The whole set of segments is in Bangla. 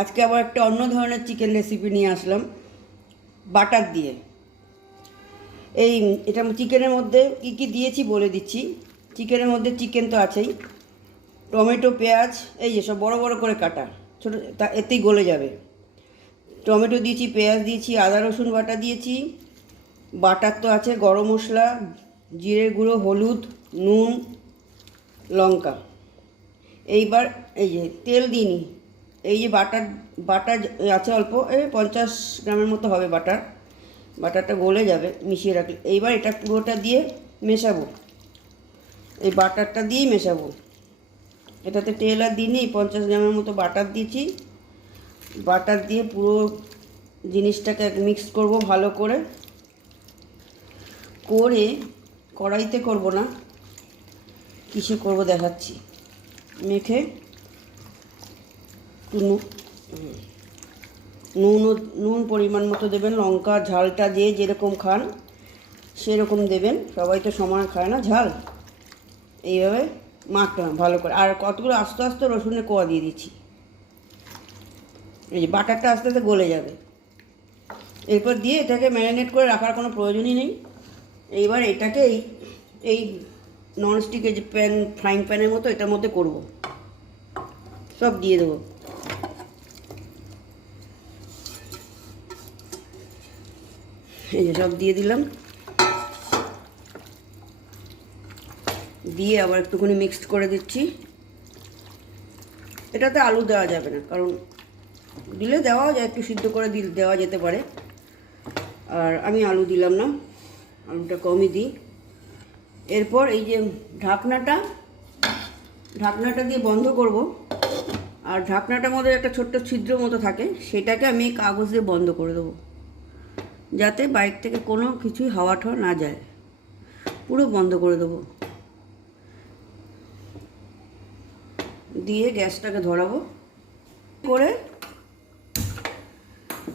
আজকে আবার একটা অন্য ধরনের চিকেন রেসিপি নিয়ে আসলাম বাটার দিয়ে। এই, এটা চিকেনের মধ্যে কী কী দিয়েছি বলে দিচ্ছি। চিকেনের মধ্যে চিকেন তো আছেই। টমেটো, পেঁয়াজ, এই যে সব বড় বড় করে কাটা। ছোটো, তা এতেই গলে যাবে। টমেটো দিয়েছি, পেঁয়াজ দিয়েছি, আদা, রসুন বাটা দিয়েছি। বাটার তো আছে, গরম মশলা, জিরে গুঁড়ো, হলুদ, নুন, লঙ্কা। এইবার এই যে তেল দিইনি এই যে বাটার বাটার আছে অল্প, এই পঞ্চাশ গ্রামের মতো হবে বাটার। বাটারটা গলে যাবে, মিশিয়ে রাখলে। এইবার এটা পুরোটা দিয়ে মেশাবো। এই বাটারটা দিয়েই মেশাবো। এটাতে তেল আর দিইনি, পঞ্চাশ গ্রামের মতো বাটার দিয়েছি। বাটার দিয়ে পুরো জিনিসটাকে মিক্স করব ভালো করে। করে কড়াইতে করব না, কিছু করব দেখাচ্ছি। মেখে একটু নুন। ও- নুন পরিমাণ মতো দেবেন, লঙ্কা, ঝালটা যে যেরকম খান, সেরকম দেবেন। সবাই তো সমান খায় না, ঝাল। এইভাবে হবে ভালো করে। আর কতগুলো আস্তে আস্তে রসুনের কোয়া দিয়ে দিচ্ছি। এই যে বাটারটা আস্তে আস্তে গলে যাবে। এরপর দিয়ে এটাকে ম্যারিনেট করে রাখার কোনো প্রয়োজনই নেই। এইবার এটাকে এই এই ননস্টিকের যে প্যান ফ্রাইং প্যানের মতো এটার মধ্যে করব। সব দিয়ে দেবো। এই সব দিয়ে দিলাম। দিয়ে আবার একটুখানি মিক্সড করে দিচ্ছি। এটাতে আলু দেওয়া যাবে না, কারণ দিলে দেওয়া যায়, একটু সিদ্ধ করে দিল, দেওয়া যেতে পারে। আর আমি আলু দিলাম না, আলুটা কমই দিই। এরপর এই যে ঢাকনাটা ঢাকনাটা দিয়ে বন্ধ করব। আর ঢাকনাটার মধ্যে একটা ছোট্ট ছিদ্র মতো থাকে, সেটাকে আমি কাগজ দিয়ে বন্ধ করে দেবো। যাতে বাইক থেকে কোনো কিছুই হাওয়া ঠাওয়া না যায়। পুরো বন্ধ করে দেবো। দিয়ে গ্যাসটাকে ধরাবো। করে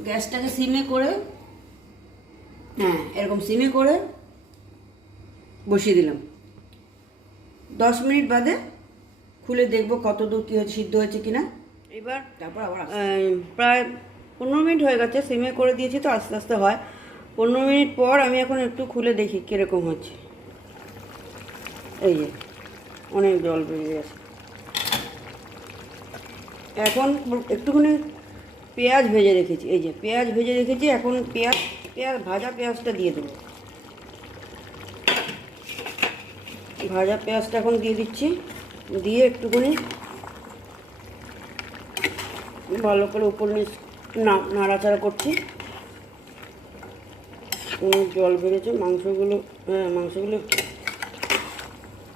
গ্যাসটাকে সিমে করে হ্যাঁ এরকম সিমে করে বসিয়ে দিলাম। দশ মিনিট বাদে খুলে দেখব কত দূর কী হয়েছে সিদ্ধ হয়েছে কিনা। এবার তারপর আবার প্রায় পনেরো মিনিট হয়ে গেছে সিমে করে দিয়েছি তো, আস্তে আস্তে হয়। পনেরো মিনিট পর আমি এখন একটু খুলে দেখি কীরকম হচ্ছে। এই যে, অনেক জল বেরিয়ে গেছে। এখন একটুখানি পেঁয়াজ ভেজে রেখেছি, এই যে পেঁয়াজ ভেজে রেখেছি, এখন পেঁয়াজ পেঁয়াজ, ভাজা পেঁয়াজটা দিয়ে দেবো। ভাজা পেঁয়াজটা এখন দিয়ে দিচ্ছি, দিয়ে একটুখানি ভালো করে উপর নিচ নাড়াচাড়া করছি। জল বেড়েছে, মাংসগুলো হ্যাঁ মাংসগুলো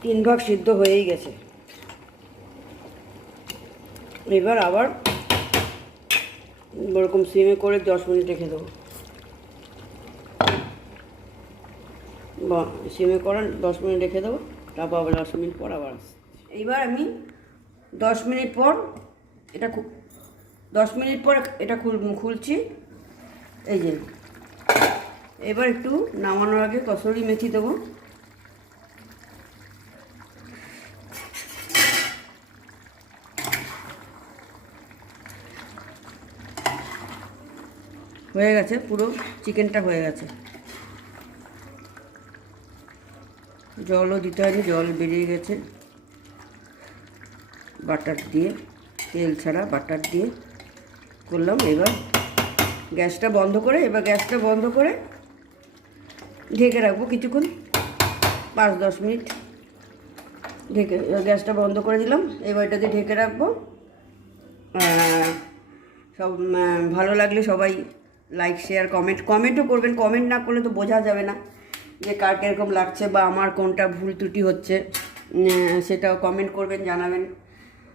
তিন ভাগ সিদ্ধ হয়েই গেছে। এবার আবার ওরকম সিমে করে দশ মিনিট রেখে দেবো। বা, সিমে করে দশ মিনিট রেখে দেবো, তারপর আবার দশ মিনিট পর আবার। এইবার আমি দশ মিনিট পর এটা খু- দশ মিনিট পর এটা খুল, খুলছি। এই যে। এবার একটু নামানোর আগে কসুরি মেথি দেবো। হয়ে গেছে, পুরো চিকেনটা হয়ে গেছে। জলও দিতে হয়নি, জল বেরিয়ে গেছে। বাটার দিয়ে, তেল ছাড়া বাটার দিয়ে। করলাম, এবার গ্যাসটা বন্ধ করে, এবার গ্যাসটা বন্ধ করে ঢেকে রাখব কিছুক্ষণ, পাঁচ দশ মিনিট। ঢেকে, গ্যাসটা বন্ধ করে দিলাম, এবার এটা দিয়ে ঢেকে রাখব। সব ভালো লাগলে সবাই লাইক শেয়ার কমেন্ট কমেন্টও করবেন কমেন্ট না করলে তো বোঝা যাবে না যে কার কীরকম লাগছে বা আমার কোনটা ভুল ত্রুটি হচ্ছে। সেটাও কমেন্ট করবেন, জানাবেন।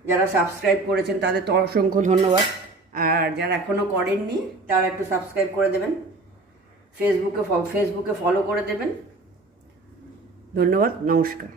যারা সাবস্ক্রাইব করেছেন তাদের তো অসংখ্য ধন্যবাদ। আর যারা এখনও করেননি, তারা একটু সাবস্ক্রাইব করে দেবেন। ফেসবুকে ফেসবুকে ফলো করে দেবেন। ধন্যবাদ, নমস্কার।